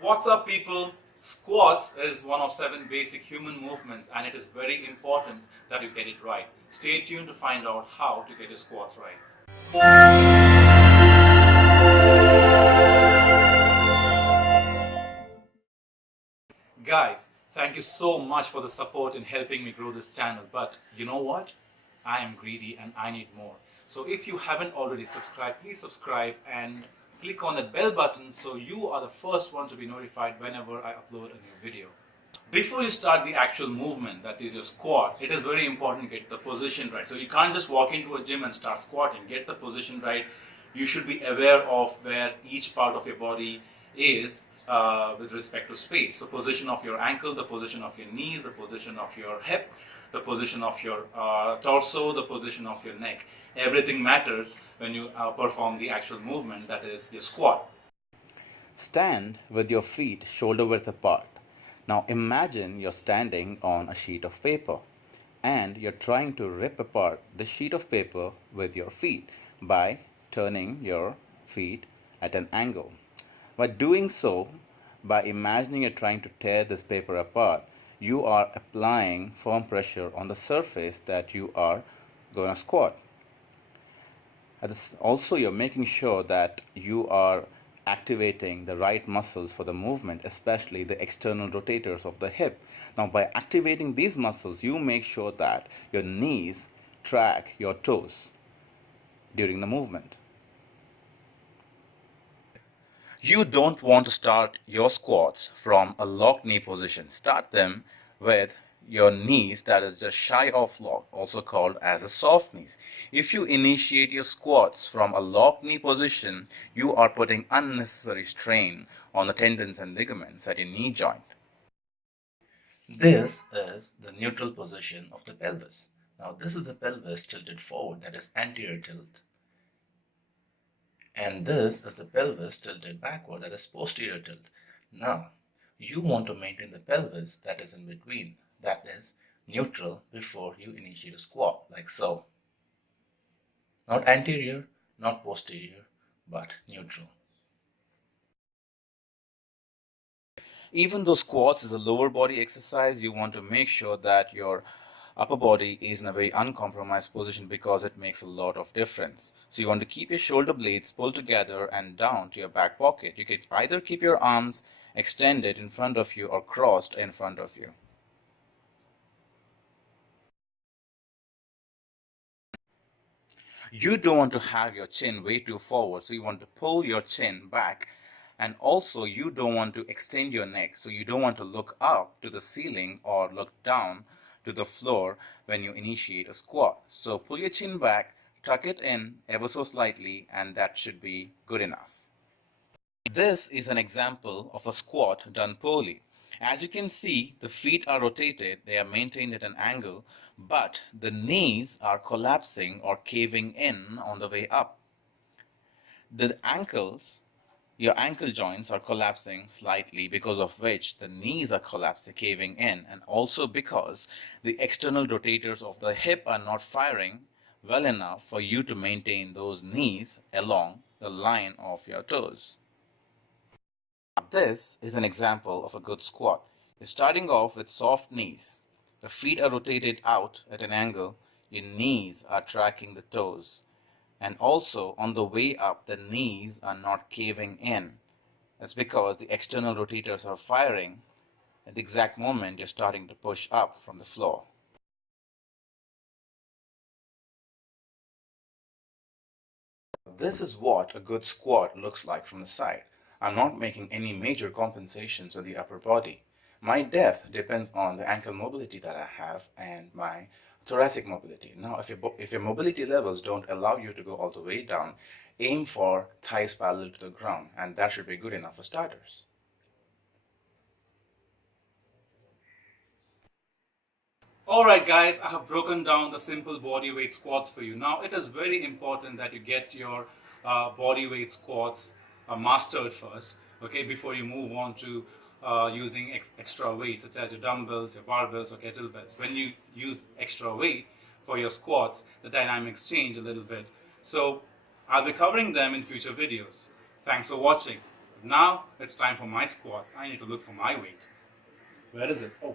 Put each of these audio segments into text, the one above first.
What's up, people? Squats is one of 7 basic human movements, and it is very important that you get it right. Stay tuned to find out how to get your squats right. Guys, thank you so much for the support in helping me grow this channel. But you know what? I am greedy and I need more. So if you haven't already subscribed, please subscribe and click on that bell button so you are the first one to be notified whenever I upload a new video. Before you start the actual movement, that is your squat, it is very important to get the position right. So you can't just walk into a gym and start squatting. Get the position right. You should be aware of where each part of your body is with respect to space. So position of your ankle, the position of your knees, the position of your hip, the position of your torso, the position of your neck. Everything matters when you perform the actual movement, that is your squat. Stand with your feet shoulder width apart. Now imagine you're standing on a sheet of paper and you're trying to rip apart the sheet of paper with your feet by turning your feet at an angle. By doing so, by imagining you're trying to tear this paper apart, you are applying firm pressure on the surface that you are going to squat. Also, you're making sure that you are activating the right muscles for the movement, especially the external rotators of the hip. Now, by activating these muscles, you make sure that your knees track your toes during the movement. You don't want to start your squats from a locked knee position. Start them with your knees that is just shy of lock, also called as a soft knees. If you initiate your squats from a locked knee position, you are putting unnecessary strain on the tendons and ligaments at your knee joint. This is the neutral position of the pelvis. Now this is the pelvis tilted forward, that is anterior tilt. And this is the pelvis tilted backward, that is posterior tilt. Now, you want to maintain the pelvis that is in between, that is neutral, before you initiate a squat, like so. Not anterior, not posterior, but neutral. Even though squats is a lower body exercise, you want to make sure that your upper body is in a very uncompromised position because it makes a lot of difference. So you want to keep your shoulder blades pulled together and down to your back pocket. You could either keep your arms extended in front of you or crossed in front of you. You don't want to have your chin way too forward, so you want to pull your chin back. And also you don't want to extend your neck, so you don't want to look up to the ceiling or look down to the floor when you initiate a squat. So pull your chin back, tuck it in ever so slightly, and that should be good enough. This is an example of a squat done poorly. As you can see, the feet are rotated, they are maintained at an angle, but the knees are collapsing or caving in on the way up. The ankles, your ankle joints are collapsing slightly, because of which the knees are collapsing, caving in, and also because the external rotators of the hip are not firing well enough for you to maintain those knees along the line of your toes. This is an example of a good squat. You're starting off with soft knees. The feet are rotated out at an angle. Your knees are tracking the toes. And also on the way up, the knees are not caving in. That's because the external rotators are firing at the exact moment you're starting to push up from the floor. This is what a good squat looks like from the side. I'm not making any major compensations on the upper body. My depth depends on the ankle mobility that I have and my thoracic mobility. Now, if your mobility levels don't allow you to go all the way down, aim for thighs parallel to the ground, and that should be good enough for starters. Alright guys, I have broken down the simple body weight squats for you. Now it is very important that you get your body weight squats mastered first, okay, before you move on to using extra weight such as your dumbbells, your barbells or kettlebells. When you use extra weight for your squats, the dynamics change a little bit. So I'll be covering them in future videos. Thanks for watching. Now it's time for my squats. I need to look for my weight. Where is it? Oh.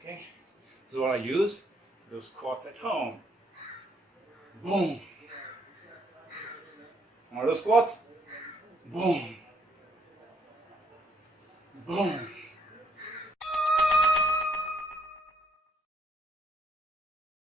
Okay. This is what I use. Those squats at home. Boom. More those squats. Boom. Boom.